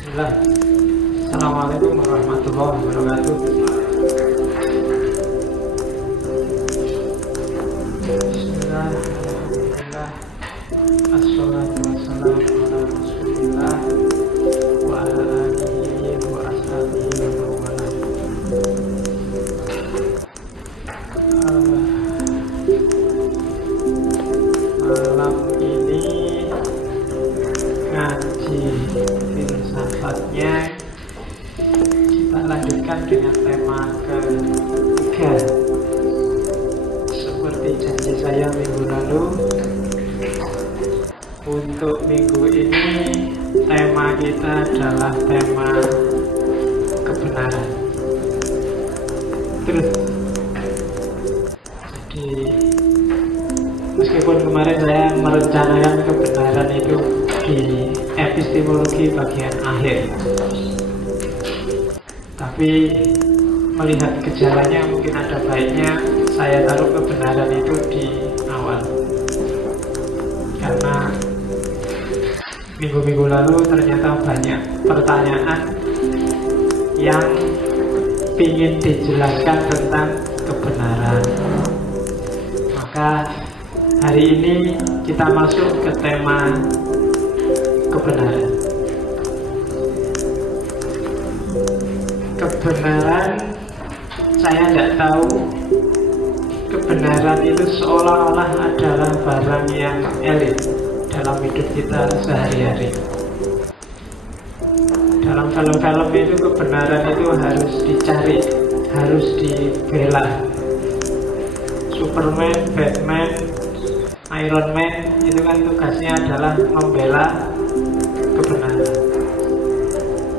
Bismillah. Assalamualaikum warahmatullahi wabarakatuh. Bismillah, alhamdulillah, assalatu wassalamu ala rasulillah wa ala alihi wa ashabihi wa mawala. Malam ini ngaji filsafatnya kita lanjutkan dengan tema ketiga. Seperti janji saya minggu lalu, untuk minggu ini tema kita adalah tema kebenaran. Terus jadi meskipun kemarin saya merencanakan kebenaran itu di epistemologi bagian akhir, tapi melihat gejalanya mungkin ada baiknya saya taruh kebenaran itu di awal, karena minggu-minggu lalu ternyata banyak pertanyaan yang ingin dijelaskan tentang kebenaran. Maka hari ini kita masuk ke tema kebenaran. Kebenaran, saya tidak tahu kebenaran itu seolah-olah adalah barang yang elit dalam hidup kita sehari-hari. Dalam film-film itu kebenaran itu harus dicari, harus dibela. Superman, Batman, Iron Man itu kan tugasnya adalah membela kebenaran.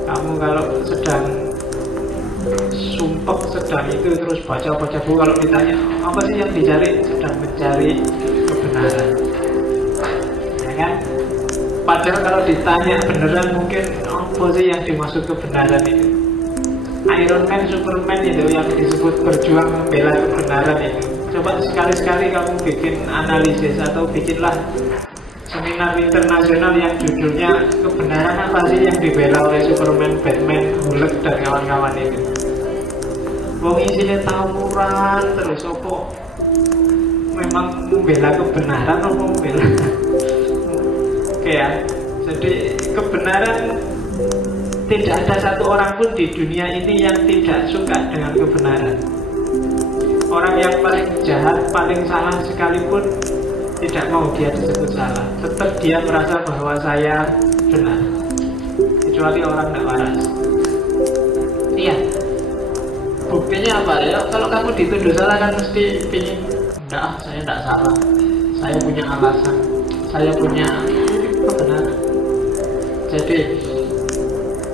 Kamu kalau sedang sumpek, sedang itu terus baca-baca buku, kalau ditanya apa sih yang dicari, sedang mencari kebenaran, ya kan? Padahal kalau ditanya beneran mungkin apa sih yang dimaksud kebenaran itu? Iron Man, Superman itu yang disebut berjuang membela kebenaran itu. Coba sekali-sekali kamu bikin analisis atau bikinlah seminar internasional yang judulnya kebenaran apa sih yang dibela oleh Superman, Batman, Hulk dan kawan-kawan itu. Wong isinya tawuran terus opo memang membela kebenaran atau membela oke ya. Jadi kebenaran, tidak ada satu orang pun di dunia ini yang tidak suka dengan kebenaran. Orang yang paling jahat, paling salah sekalipun tidak mau dia disebut salah, tetap dia merasa bahwa saya benar, kecuali orang tidak waras. Iya, buktinya apa ya? Kalau kamu dituduh salah kan mesti pingin, enggak, saya tidak salah, saya punya alasan, saya punya kebenaran. Jadi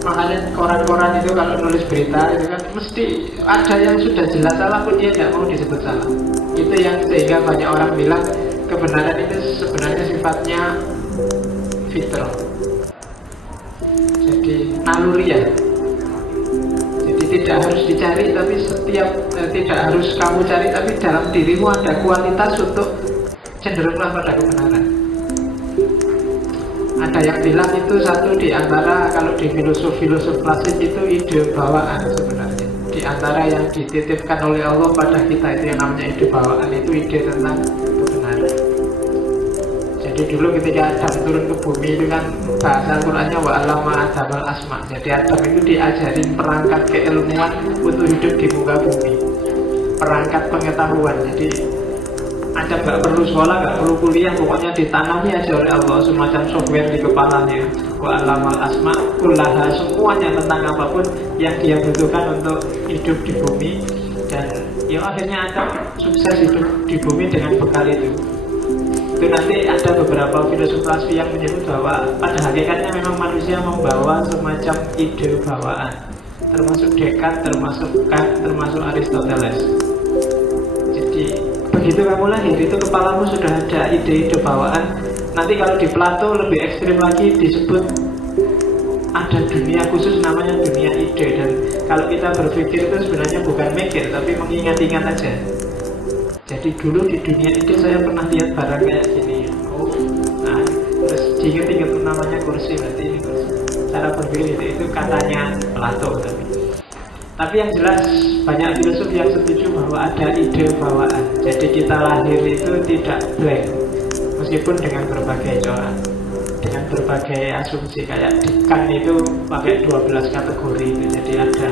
makanya koran-koran itu kalau nulis berita itu kan mesti ada yang sudah jelas salah pun dia tidak mau disebut salah. Itu yang sehingga banyak orang bilang kebenaran itu sebenarnya sifatnya fitrah, jadi naluri ya. Jadi tidak harus dicari, tapi tidak harus kamu cari, tapi dalam dirimu ada kualitas untuk cenderunglah pada kebenaran. Ada yang bilang itu satu di antara, kalau di filosof klasik itu ide bawaan sebenarnya. Di antara yang dititipkan oleh Allah pada kita itu yang namanya ide bawaan, itu ide tentang kebenaran. Jadi dulu ketika Adam turun ke bumi itu kan bahasa Al-Qur'annya wa 'allama Adamal asma. Jadi Adam itu diajarin perangkat keilmuan untuk hidup di muka bumi, perangkat pengetahuan. Jadi Adam gak perlu sekolah, gak perlu kuliah, pokoknya ditanami aja oleh Allah semacam software di kepalanya. Wa 'allamal asma kullaha, semuanya tentang apapun yang dia butuhkan untuk hidup di bumi. Dan ya akhirnya Adam sukses hidup di bumi dengan bekal itu. Itu nanti ada beberapa filosof klasik yang menyebut bahwa pada hakikatnya memang manusia membawa semacam ide bawaan, termasuk Descartes, termasuk Kant, termasuk Aristoteles. Jadi begitu kamu lahir itu kepalamu sudah ada ide-ide bawaan. Nanti kalau di Plato lebih ekstrim lagi disebut ada dunia khusus namanya dunia ide. Dan kalau kita berpikir itu sebenarnya bukan mikir tapi mengingat-ingat aja. Jadi dulu di dunia ide saya pernah lihat barang kayak gini. Oh, nah terus diingat-ingat namanya kursi, berarti ini kursi. cara berpikir itu katanya Plato. Tapi yang jelas banyak filsuf yang setuju bahwa ada ide bawaan. Jadi kita lahir itu tidak blank, meskipun dengan berbagai corak, dengan berbagai asumsi. Kayak di Kant itu pakai 12 kategori itu. Jadi ada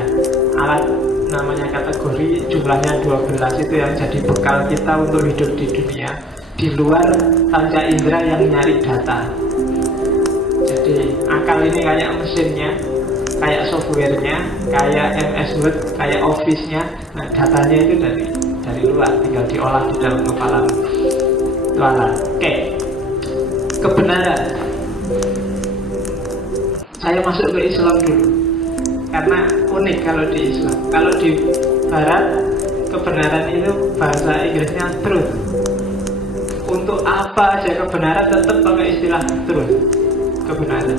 alat namanya kategori, jumlahnya 12, itu yang jadi bekal kita untuk hidup di dunia, di luar panca indera yang nyari data. Jadi akal ini kayak mesinnya, kayak softwarenya, kayak MS Word, kayak Office-nya. Nah, datanya itu dari luar, tinggal diolah di dalam kepala. Oke, kebenaran. Saya masuk ke Islam dulu, karena unik kalau di Islam. Kalau di Barat, kebenaran itu bahasa Inggrisnya truth. Untuk apa aja kebenaran tetap pakai istilah truth, kebenaran.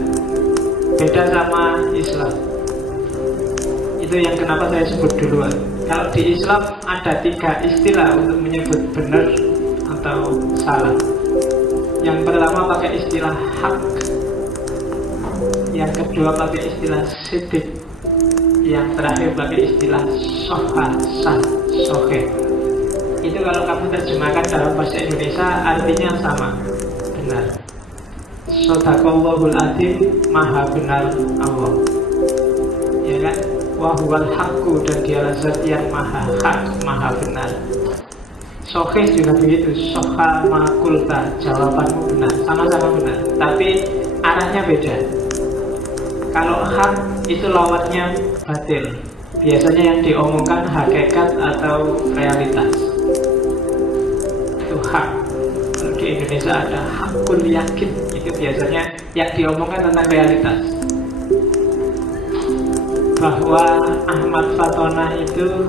Beda sama Islam. Itu yang kenapa saya sebut duluan. Kalau di Islam ada 3 istilah untuk menyebut benar atau salah. Yang pertama pakai istilah hak, yang kedua pakai istilah sidik, yang terakhir pakai istilah soha, sah, sohe. Itu kalau kamu terjemahkan dalam bahasa Indonesia artinya sama, benar. Shadaqallahul adzim, maha benar Allah, ya kan? Wahuwal haqqu, dan dialah zat yang maha hak, maha benar. Sohih juga begitu, soha makulta, jawabanmu benar, sama-sama benar, tapi arahnya beda. Kalau hak itu lawannya batil, biasanya yang diomongkan hakikat atau realitas. Itu hak. Kalau di Indonesia ada hakul yakin, itu biasanya yang diomongkan tentang realitas. Bahwa Ahmad Fatona itu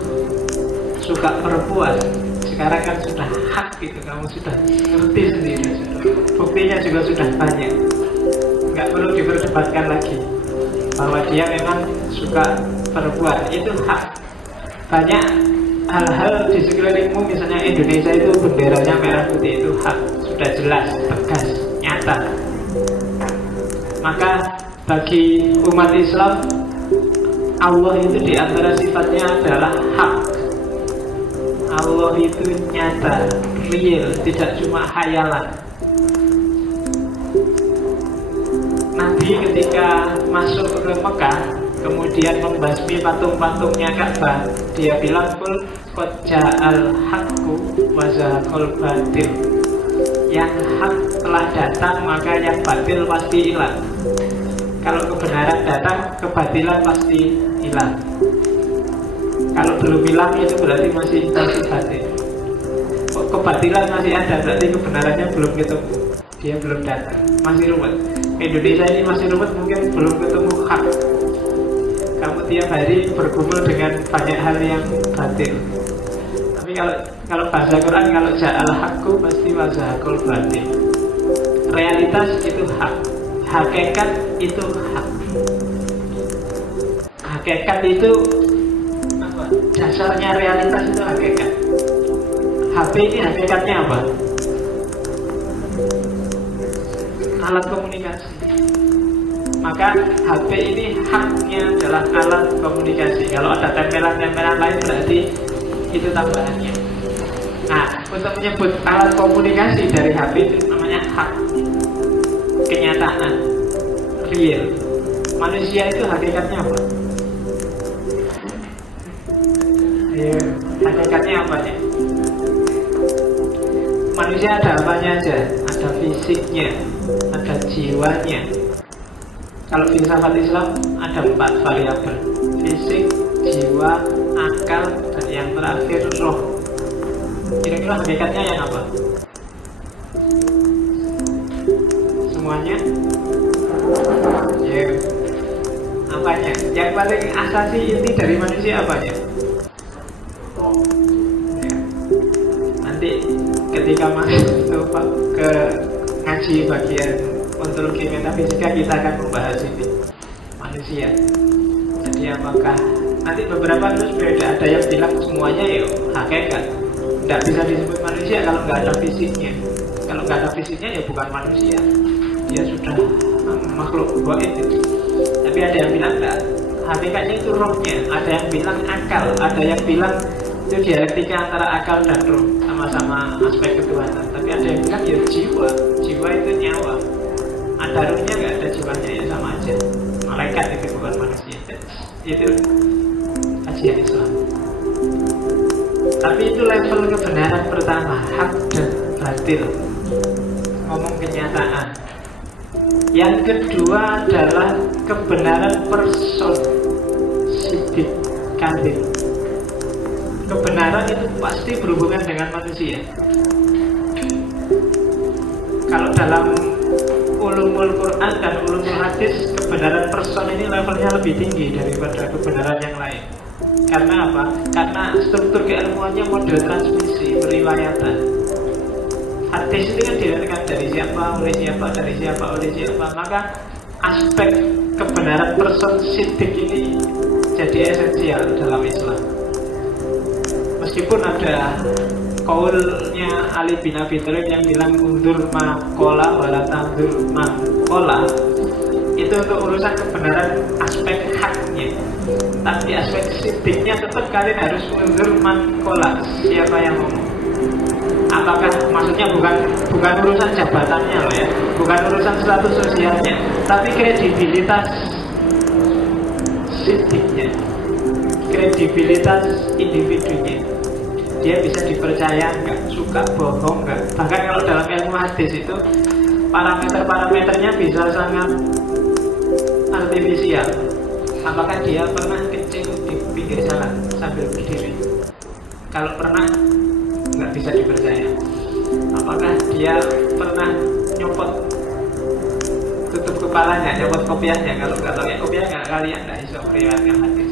suka perempuan, sekarang kan sudah hak gitu, kamu sudah ngerti sendiri, buktinya juga sudah banyak, nggak perlu diperdebatkan lagi bahwa dia memang suka perempuan, itu hak. Banyak hal-hal di sekelilingmu, misalnya Indonesia itu benderanya merah putih, itu hak, sudah jelas, tegas, nyata. Maka bagi umat Islam, Allah itu diantara sifatnya adalah hak. Allah itu nyata, real, tidak cuma khayalan. Nabi ketika masuk ke Mekah, kemudian membasmi patung-patungnya Ka'bah, dia bilang kul qad ja'al haqqu wa zahaqal batil. Yang hak telah datang, maka yang batil pasti hilang. Kalau kebenaran datang, kebatilan pasti hilang. Kalau belum hilang, itu berarti masih batil. Kebatilan masih ada, berarti kebenarannya belum ketemu, dia belum datang, masih ruwet. Indonesia ini masih ruwet, mungkin belum ketemu hak. Kamu tiap hari bergumul dengan banyak hal yang batil. Tapi kalau bahasa Quran, kalau ja'al haqqu pasti wa zahaqal batil. Realitas itu hak, hakikat itu hak. Hakikat itu apa? Dasarnya realitas itu hakikat. HP ini hakikatnya apa? Alat komunikasi. Maka HP ini haknya adalah alat komunikasi. Kalau ada tempelan-tempelan lain berarti itu tambahannya. Nah, untuk menyebut alat komunikasi dari HP itu namanya hak, kenyataan, real. Manusia itu hakikatnya apa? Ayo, hakikatnya apa nih? Manusia ada apanya aja? Ada fisiknya, ada jiwanya. Kalau filsafat Islam ada 4 variabel: fisik, jiwa, akal, dan yang terakhir roh. Kira-kira hakikatnya yang apa? Semuanya? Ya. Apanya? Yang paling asasi inti dari manusia apanya? Ya. Nanti ketika masuk ke ngaji bagian ontologi metafisika, kita akan membahas ini, manusia. Jadi apakah nanti beberapa terus beda, ada yang bilang semuanya ya hakikat, tidak bisa disebut manusia kalau nggak ada fisiknya. Kalau nggak ada fisiknya ya bukan manusia, dia sudah makhluk gaib itu. Tapi ada yang bilang enggak, hakikatnya itu rohnya. Ada yang bilang akal, ada yang bilang itu dialektika antara akal dan roh, sama-sama aspek ketuhanan. Tapi ada yang bilang ya jiwa, jiwa itu nyawa. Ada rohnya nggak ada jiwanya ya sama aja. Malaikat itu bukan manusia. Itu kajian Islam. Tapi itu level kebenaran pertama, hak dan batil. Ngomong kenyataan. Yang kedua adalah kebenaran person, sidik, kandil. Kebenaran itu pasti berhubungan dengan manusia. Kalau dalam ulumul Quran dan ulumul hadis, kebenaran person ini levelnya lebih tinggi daripada kebenaran yang lain. Karena apa? Karena struktur keilmuannya model transmisi, periwayatan. Hadis itu kan diriwayatkan dari siapa, oleh siapa, dari siapa, oleh siapa. Maka aspek kebenaran person sidik ini jadi esensial dalam Islam. Meskipun ada kaulnya Ali bin Abi Thalib yang bilang undur makola wala tandur makola, itu untuk urusan kebenaran aspek haknya. Tapi aspek sidiknya tetap kalian harus undur makola, siapa yang ngomong. Apakah maksudnya bukan urusan jabatannya loh ya, bukan urusan status sosialnya, tapi kredibilitas sidiknya, kredibilitas individunya. Dia bisa dipercaya nggak, suka bohong nggak. Bahkan kalau dalam ilmu hadis itu parameter-parameternya bisa sangat artifisial. Apakah dia pernah kencing di pinggir jalan sambil berdiri? Kalau pernah, nggak bisa dipercaya. Apakah dia pernah nyopot tutup kepalanya, nyopot kopiahnya? Kalau nggak pakai kopiah nggak, kalian nggak bisa meriwayatkan hadis,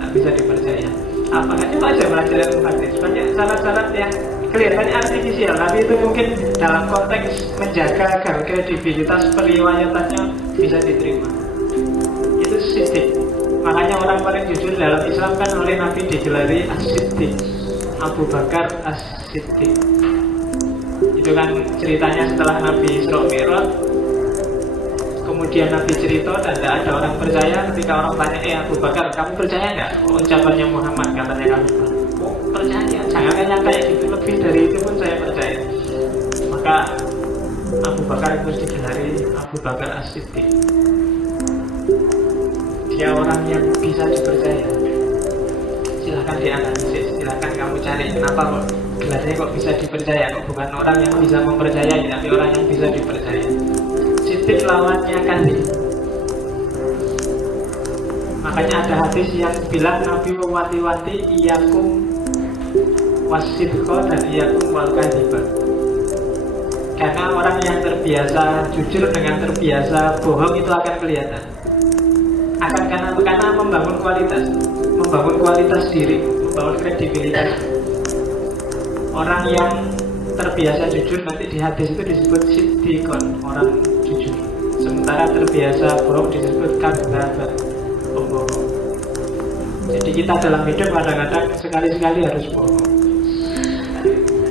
nggak bisa dipercaya. Apakah coba aja belajar ilmu hadis, banyak syarat-syarat yang kelihatannya artifisial, tapi itu mungkin dalam konteks menjaga agar kredibilitas periwayatannya bisa diterima. Itu sidik. Makanya orang paling jujur dalam Islam kan oleh Nabi digelari as-siddiq, Abu Bakar as-Siddiq. Itu kan ceritanya setelah Nabi Isra Mi'raj. Kemudian Nabi cerita dan tidak ada orang percaya. Ketika orang tanya, Abu Bakar, kamu percaya nggak ucapannya Muhammad? Katanya kamu, oh percaya, jangan kayak gitu, lebih dari itu pun saya percaya. Maka Abu Bakar itu digelari Abu Bakar as-Siddiq. Dia orang yang bisa dipercaya. Silahkan dianalisis, silahkan kamu cari kenapa kok gelarnya kok bisa dipercaya, kok bukan orang yang bisa mempercayai, tapi orang yang bisa dipercaya. Siddiq lawannya kandil. Makanya ada hadis yang bilang Nabi mewanti-wanti iyakum wasidqa dan iyakum wal kadhiba. Karena orang yang terbiasa jujur dengan terbiasa bohong itu akan kelihatan. Akan karena membangun kualitas diri, membangun kredibilitas. Orang yang terbiasa jujur nanti di hadis itu disebut siddiqon, orang jujur. Sementara terbiasa bohong disebut kadzdzab, pembohong. Jadi kita dalam hidup kadang-kadang sekali-sekali harus bohong.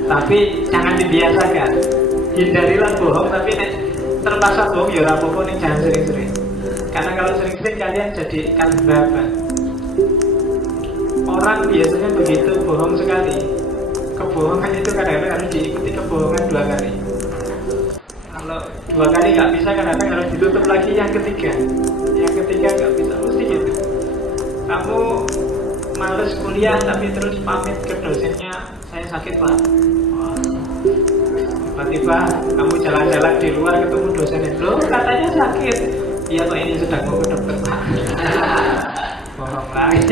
Tapi jangan dibiasakan. Hindarilah bohong, tapi terpaksa bohong ya ora apa-apa, nih jangan sering-sering. Karena kalau sering-sering kalian jadi kadzaban. Orang biasanya begitu bohong sekali, kebohongan itu kadang-kadang harus diikuti kebohongan 2 kali. Kalau 2 kali nggak bisa, kadang-kadang harus ditutup lagi yang ketiga. Yang ketiga nggak bisa, mesti gitu. Kamu males kuliah tapi terus pamit ke dosennya, saya sakit pak. Tiba-tiba kamu jalan-jalan di luar ketemu dosennya, loh katanya sakit. Iya pak, ini sedang mau ke dokter pak. Bohong lagi.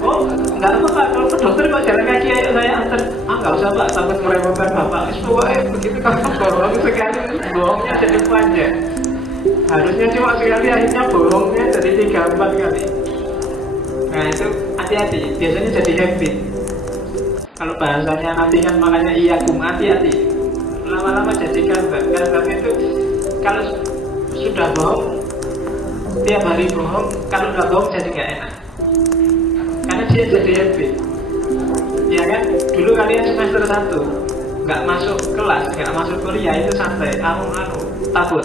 Oh, enggak apa-apa, kalau ke dokter kok jalan kaki ayo saya antar. Enggak usah pak, takut merepotkan bapak. Pokoknya begitu kamu bohong sekali, bohongnya jadi panjang. Harusnya cuma sekali, akhirnya bohongnya jadi 3-4 kali. Nah itu hati-hati, biasanya jadi habit. Kalau bahasanya nanti kan makanya iyakum, hati-hati. Lama-lama jadi kadzdzab itu kalau sudah bohong, tiap hari bohong, kalau udah bohong jadi gak enak. Karena dia jadi habit. Ya kan, dulu kalian semester 1 nggak masuk kelas, nggak masuk kuliah itu santai, takut.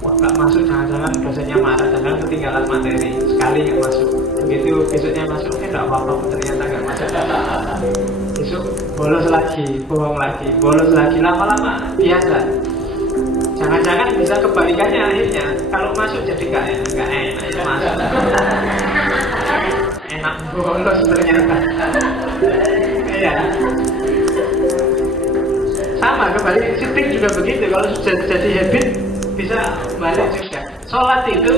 wah nggak masuk, jangan-jangan dosennya marah, jangan ketinggalan materi, sekali nggak masuk, begitu besoknya masuk, nggak apa-apa, ternyata nggak masuk. Besok bolos lagi, bohong lagi, bolos lagi, lama-lama biasa. Jangan-jangan bisa kebalikannya akhirnya, kalau masuk jadi nggak enak itu masuk. Enak bolos ternyata. Iya. Sama kembali, shifting juga begitu. Kalau sudah jadi habit bisa balik juga. Sholat itu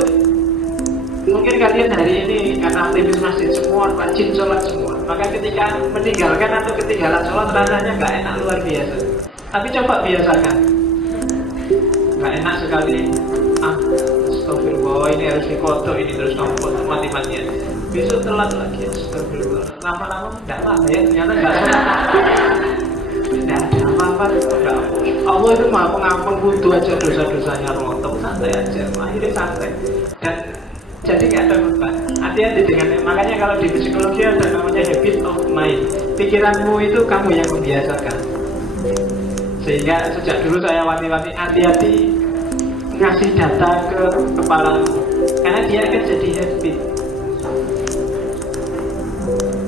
mungkin kalian hari ini karena aktivis masjid semua rajin sholat semua, maka ketika meninggalkan atau ketinggalan sholat rasanya nggak enak luar biasa. Tapi coba biasakan. Nggak enak sekali. Astagfirullah, ini harus dikotok, ini terus kamu foto mati-matian. Besok telat lagi, astagfirullah. Lama-lama nggak lah ya, ternyata nggak sholat. Tidak ada apa-apa, tidak. Allah itu maha pengampun, wudhu aja dosa-dosanya rontok, santai aja, akhirnya santai. Dan jadi nggak ada beban. Hati-hati dengan, makanya kalau di psikologi ada namanya habit of mind. Pikiranmu itu kamu yang membiasakan. Sehingga sejak dulu saya wanti-wanti, hati-hati ngasih data ke kepalamu, karena dia akan jadi habit.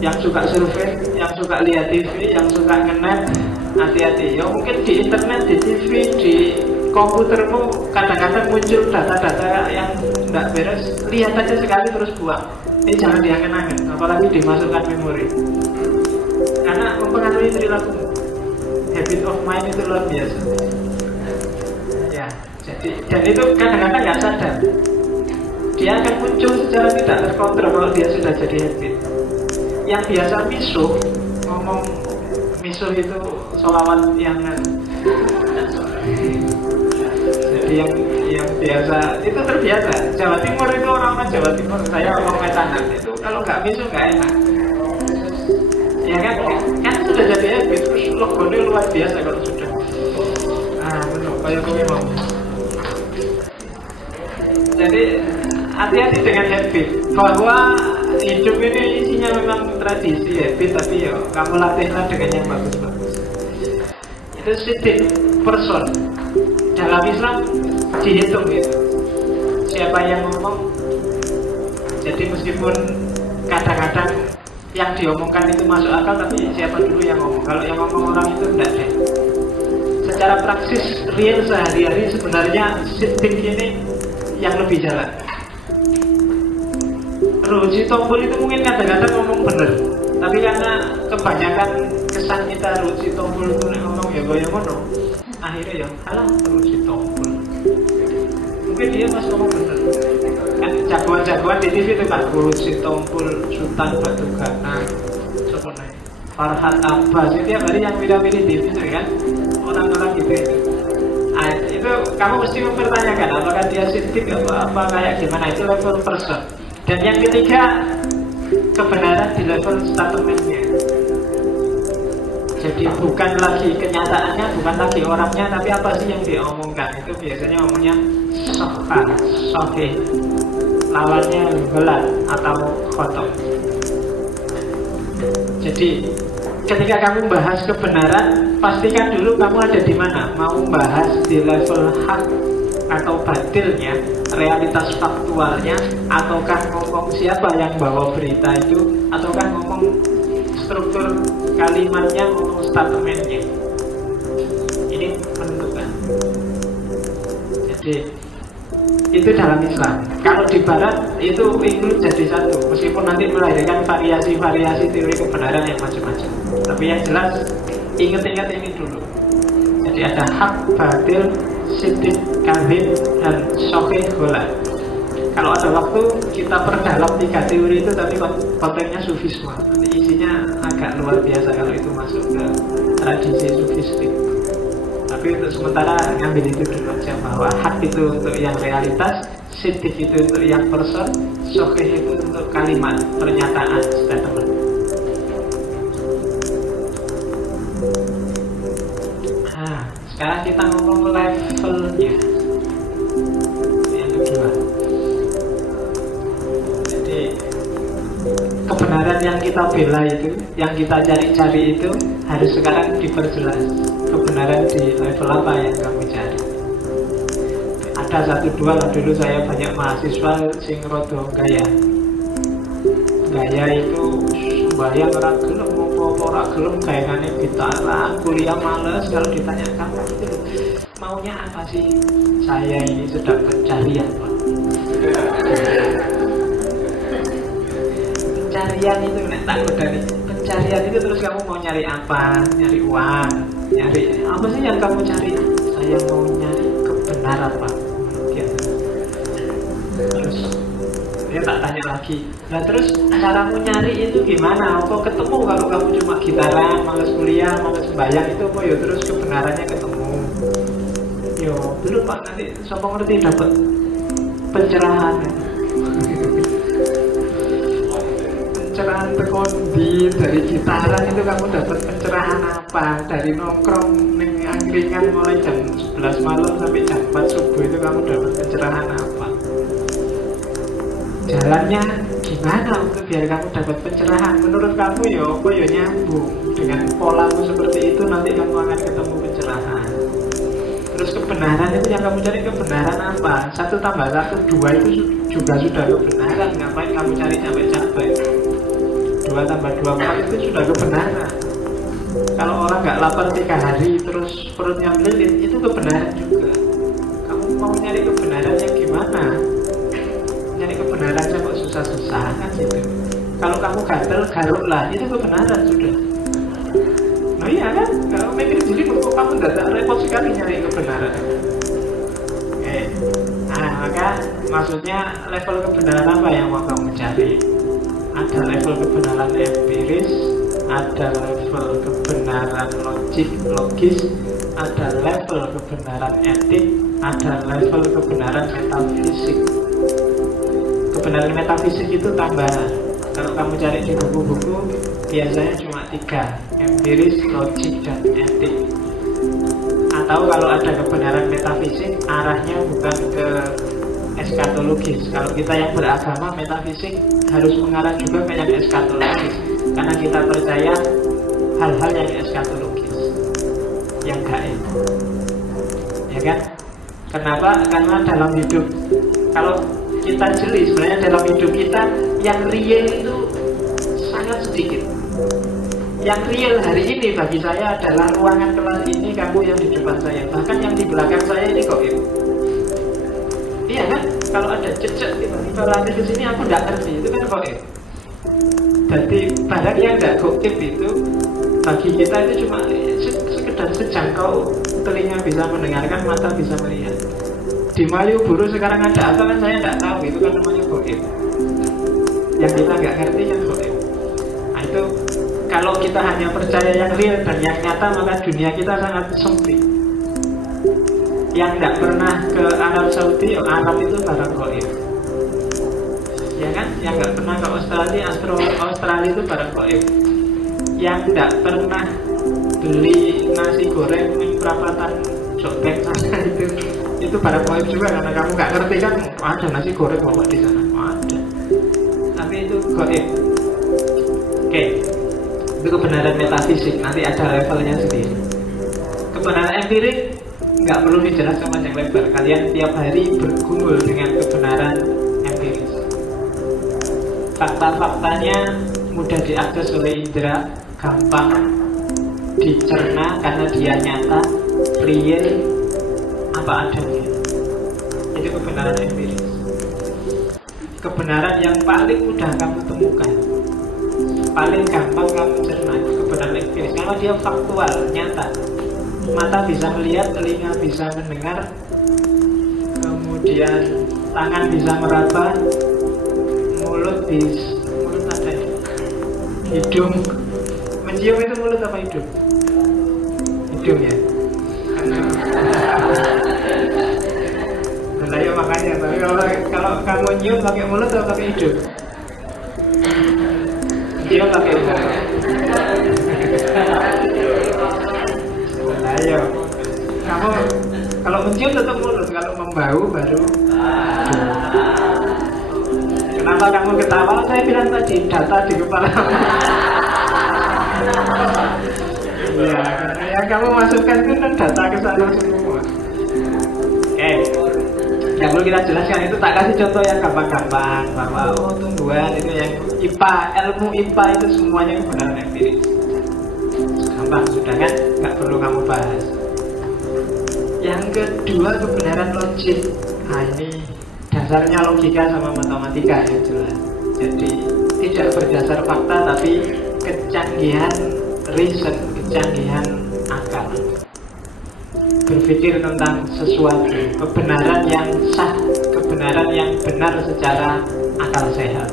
Yang suka survei, yang suka lihat TV, yang suka nge-net, hati-hati. Ya mungkin di internet, di TV, di komputermu kadang-kadang muncul data-data yang tidak beres. Lihat aja sekali terus buang. Ini jangan diangen-angen, apalagi dimasukkan memori, karena mempengaruhi perilakumu. Habit of mind itu luar biasa. Ya, jadi dan itu kadang-kadang nggak sadar. Dia akan muncul secara tidak terkontrol kalau dia sudah jadi habit. Yang biasa misuh, ngomong misuh itu sholawat yang jadi yang biasa itu terbiasa. Jawa Timur itu orang-orang Jawa Timur, saya orang Metanan itu kalau nggak misuh nggak enak. Ya kan sudah jadi habit, terus logonya luar biasa kalau sudah. Benar, kayak gue mau. Jadi hati-hati dengan habit, bahwa hidup ini isinya memang tradisi habit, tapi ya kamu latihlah dengan yang bagus-bagus. Itu sedikit person dalam Islam dihitung gitu. Siapa yang ngomong, jadi meskipun kadang-kadang yang diomongkan itu masuk akal, tapi siapa dulu yang ngomong? Kalau yang ngomong orang itu enggak deh. Secara praksis real sehari-hari sebenarnya shifting ini yang lebih jalan. Ruji Tompul itu mungkin kadang-kadang ngomong bener, tapi karena kebanyakan kesan kita Ruji Tompul itu ngomong ya goyang ngono, akhirnya ya alah Ruji Tompul. Mungkin dia masih ngomong bener. Kan jagoan-jagoan di TV itu kan Ruji Tompul, Sultan Batu Gana, Farhat Abbas, itu tiap hari yang pilih-pilih TV itu kan orang-orang gitu itu. Itu kamu mesti mempertanyakan apakah dia shifting apa kayak gimana, itu level person. Dan yang ketiga, kebenaran di level statementnya. Jadi bukan lagi kenyataannya, bukan lagi orangnya, tapi apa sih yang diomongkan. Itu biasanya ngomongnya sahih, lawannya belat atau khotok. Jadi ketika kamu bahas kebenaran, pastikan dulu kamu ada di mana. Mau bahas di level hak atau batilnya, realitas faktualnya, ataukah ngomong siapa yang bawa berita itu, ataukah ngomong struktur kalimatnya, ngomong statementnya. Ini menentukan. Jadi itu dalam Islam. Kalau di Barat itu include jadi satu, meskipun nanti melahirkan variasi-variasi teori kebenaran yang macam-macam. Tapi yang jelas ingat-ingat ini dulu. Jadi ada hak, batil, siddiq, kadzib, dan sahih, ghalib. Kalau ada waktu kita perdalam 3 teori itu, tapi konteksnya sufisme. Nanti isinya agak luar biasa kalau itu masuk ke tradisi sufistik. Tapi untuk sementara ngambil itu dulu aja, bahwa hak itu untuk yang realitas, siddiq itu untuk yang person, sahih itu untuk kalimat, pernyataan, statement. Sekarang kita ngomong levelnya. Yang kedua, jadi kebenaran yang kita bela itu, yang kita cari-cari itu harus sekarang diperjelas. Kebenaran di level apa yang kamu cari? Ada ada satu dua lah, dulu saya banyak mahasiswa sing rodo gaya itu sembahyang ora gelem, apa ora gelem gayane gitaran, kuliah males. Kalau ditanya kamu itu maunya apa sih? Saya ini sedang pencarian, Pak. Pencarian itu nek tak dari pencarian itu terus kamu mau nyari apa? Nyari uang, nyari apa sih yang kamu cari? Saya mau nyari kebenaran, Pak. Ya. Terus dia tak tanya lagi. Nah terus caramu nyari itu gimana? Kok ketemu kalau kamu cuma gitaran, males kuliah, males sembahyang itu kok ya terus kebenarannya ketemu? Yo belum Pak, nanti siapa ngerti dapat pencerahan. Pencerahan tekondi dari gitaran itu kamu dapat pencerahan apa? Dari nongkrong ning angkringan mulai jam 11 malam sampai jam 4 subuh itu kamu dapat pencerahan apa? Jalannya gimana untuk biar kamu dapat pencerahan? Menurut kamu ya apa ya nyambung dengan polamu seperti itu, nanti kamu akan ketemu pencerahan. Terus kebenaran itu yang kamu cari kebenaran apa? 1 tambah 1 2 itu juga sudah kebenaran. Ngapain kamu cari capek-capek? 2 tambah 2 4 itu sudah kebenaran. Kalau orang nggak lapar 3 hari terus perutnya melilit, itu kebenaran juga. Kamu mau nyari kebenarannya gimana? Nyari kebenarannya kok susah-susah kan gitu. Kalau kamu gatel, garuklah, itu kebenaran sudah. Nah iya kan, kalau mikir jadi kok kamu tidak repot sekali nyari kebenaran. Oke. Nah maka maksudnya level kebenaran apa yang mau kamu cari? Ada level kebenaran empiris, ada level kebenaran logis, ada level kebenaran etik, ada level kebenaran metafisik. Kebenaran metafisik itu tambahan. Kalau kamu cari di buku-buku biasanya cuma 3, empiris, logik, dan etik. Atau kalau ada kebenaran metafisik arahnya bukan ke eskatologis. Kalau kita yang beragama, metafisik harus mengarah juga ke yang eskatologis, karena kita percaya hal-hal yang eskatologis, yang gaib, ya kan? Kenapa? Karena dalam hidup, kalau kita jeli sebenarnya dalam hidup kita yang real itu sangat sedikit. Yang real hari ini bagi saya adalah ruangan kelas ini, kamu yang di depan saya, bahkan yang di belakang saya ini gaib. Iya kan? Kalau ada jejak tiba-tiba lari ke sini aku nggak ngerti, itu kan gaib. Jadi barang yang nggak gaib itu bagi kita itu cuma sekedar sejangkau, telinga bisa mendengarkan, mata bisa melihat. Di Malioboro sekarang ada apa kan saya nggak tahu, itu kan namanya gaib. Yang kita nggak ngerti kan gaib. Nah itu kalau kita hanya percaya yang real dan yang nyata, maka dunia kita sangat sempit. Yang nggak pernah ke Arab Saudi, Arab itu barang gaib, ya kan? Yang nggak pernah ke Australia, Australia itu barang gaib. Yang nggak pernah beli nasi goreng di perapatan Jogja sana itu barang gaib juga, karena kamu nggak ngerti kan ada nasi goreng bawa di sana, ada. Tapi itu gaib. Oke, itu kebenaran metafisik. Nanti ada levelnya sendiri. Kebenaran empirik nggak perlu dijelaskan panjang lebar. Kalian tiap hari bergumul dengan kebenaran empiris. Fakta-faktanya mudah diakses oleh indera, gampang dicerna karena dia nyata, real, apa adanya. Itu kebenaran empiris. Kebenaran yang paling mudah kamu temukan, paling gampang kamu cerna, kebenaran empiris. Kalau dia faktual, nyata, mata bisa melihat, telinga bisa mendengar, kemudian tangan bisa meraba, mulut ada ya? Hidung mencium, itu mulut apa hidung? Hidung ya. Nah ya makanya, tapi kalau kamu nyium pakai mulut atau pakai hidung? Dia pakai mulut. Ayo, kamu kalau mencium tetap mulut, kalau membau baru. Kenapa kamu ketawa? Saya bilang tadi data di kepala. Iya, yang kamu masukkan itu kan data ke sana semua. Oke, Yang perlu kita jelaskan itu tak kasih contoh yang gampang-gampang bahwa tumbuhan itu yang IPA, ilmu IPA itu semuanya kebenaran empiris. Gampang sudah kan, nggak perlu kamu bahas. Yang kedua kebenaran logik. Nah ini dasarnya logika sama matematika yang jelas. Jadi tidak berdasar fakta tapi kecanggihan reason, kecanggihan akal. Berpikir tentang sesuatu, kebenaran yang sah, kebenaran yang benar secara akal sehat.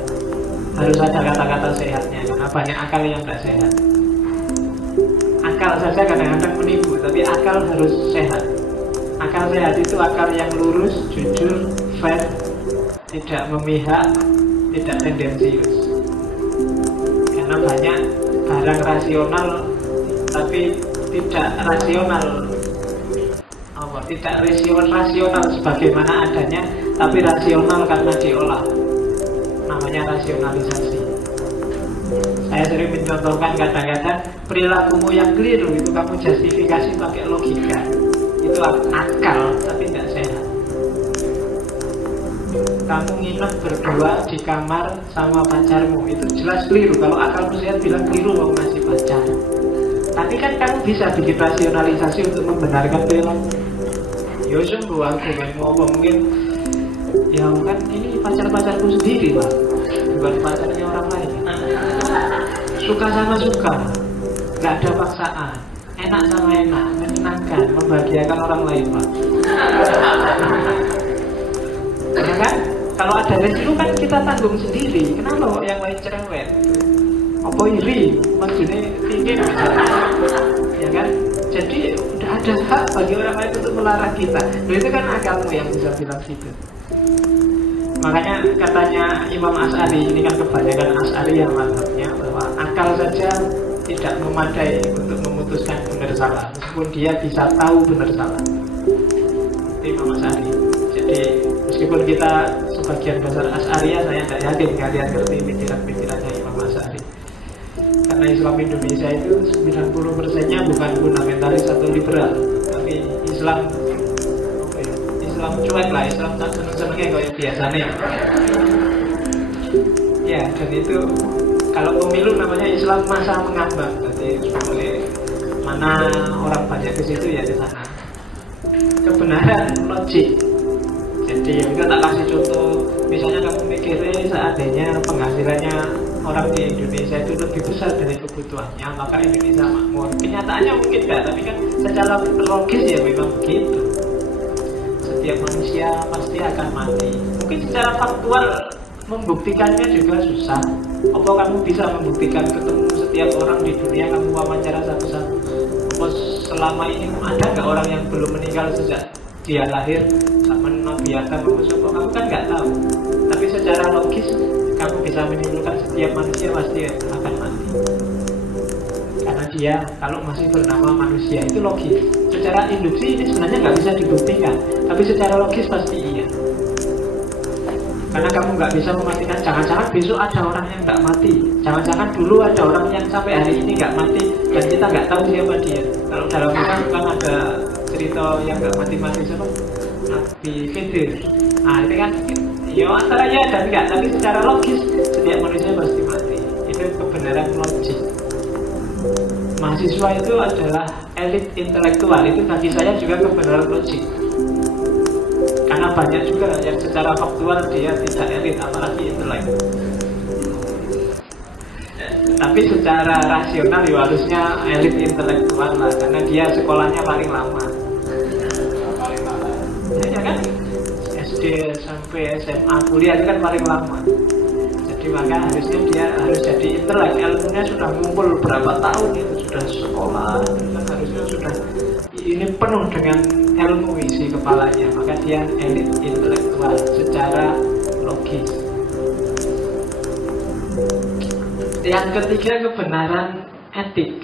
Harus ada kata-kata sehatnya, karena banyak akal yang tidak sehat. Akal saja kadang-kadang menipu, tapi akal harus sehat. Akal sehat itu akal yang lurus, jujur, fair, tidak memihak, tidak tendensius. Karena banyak barang rasional tapi tidak rasional, tidak rasional sebagaimana adanya, tapi rasional karena diolah. Namanya rasionalisasi. Saya sering mencontohkan kadang-kadang perilakumu yang keliru itu kamu justifikasi pakai logika. Itu akal tapi tidak sehat. Kamu nginep berdua di kamar sama pacarmu, itu jelas keliru. Kalau akalmu sehat bilang keliru mau ngasih pacar. Tapi kan kamu bisa bikin rasionalisasi untuk membenarkan perilaku. Ya sungguh aku main ngomong mungkin ya kan ini pacar-pacarku sendiri Pak, bukan pacarnya orang lain. Suka sama suka, nggak ada paksaan, enak sama enak, menyenangkan, membahagiakan orang lain Pak. Ya kan? Kalau ada resiko kan kita tanggung sendiri. Kenapa kok yang lain cerewet? Apa iri? Maksudnya tinggi misalnya. Ya kan? Jadi udah ada hak bagi orang lain untuk melarang kita. Nah itu kan akalmu yang bisa bilang gitu. Makanya katanya Imam Asy'ari, ini kan kebanyakan Asy'ari yang mazhabnya bahwa akal saja tidak memadai untuk memutuskan benar salah, meskipun dia bisa tahu benar salah. Itu Imam Asy'ari. Jadi meskipun kita sebagian besar Asy'ariyah, saya tidak yakin kalian ngerti pikiran-pikirannya Imam Asy'ari. Karena Islam Indonesia itu 90%-nya bukan fundamentalis atau liberal, tapi Islam cuek lah, Islam tak seneng-senengnya kayak biasanya. Ya, dan itu kalau pemilu namanya Islam masa mengambang, jadi boleh mana orang banyak ke situ ya di sana. Kebenaran logik. Jadi kita tak kasih contoh, misalnya kamu mikirnya seandainya penghasilannya orang di Indonesia itu lebih besar dari kebutuhannya, maka Indonesia makmur. Kenyataannya mungkin enggak, tapi kan secara logis ya memang begitu. Setiap manusia pasti akan mati. Mungkin secara faktual membuktikannya juga susah. Apa kamu bisa membuktikan ketemu setiap orang di dunia, kamu wawancara satu-satu? Apa selama ini ada nggak orang yang belum meninggal sejak dia lahir? Zaman Nabi Adam, kamu kan nggak tahu. Tapi secara logis kamu bisa menyimpulkan setiap manusia pasti akan mati. Karena dia kalau masih bernama manusia itu logis. Secara induksi ini sebenarnya nggak bisa dibuktikan, tapi secara logis pasti iya. Karena kamu nggak bisa memastikan, jangan-jangan besok ada orang yang nggak mati, jangan-jangan dulu ada orang yang sampai hari ini nggak mati dan kita nggak tahu siapa dia. Kalau dalam Islam kan ada cerita yang nggak mati-mati siapa? Nabi Khidir. Nah itu kan ya antara ya dan enggak, tapi secara logis setiap manusia pasti mati. Itu kebenaran logik. Mahasiswa itu adalah elit intelektual, itu bagi saya juga kebenaran logik. Karena banyak juga yang secara faktual dia tidak elit, apalagi intelek. Tapi secara rasional ya harusnya elit intelektual lah, karena dia sekolahnya paling lama. Ya kan? SD sampai SMA kuliah itu kan paling lama. Jadi maka harusnya dia harus jadi intelek, ilmunya sudah ngumpul berapa tahun itu, sudah sekolah, dan harusnya sudah ini penuh dengan ilmu isi kepalanya, maka dia elit intelektual secara logis. Yang ketiga kebenaran etik.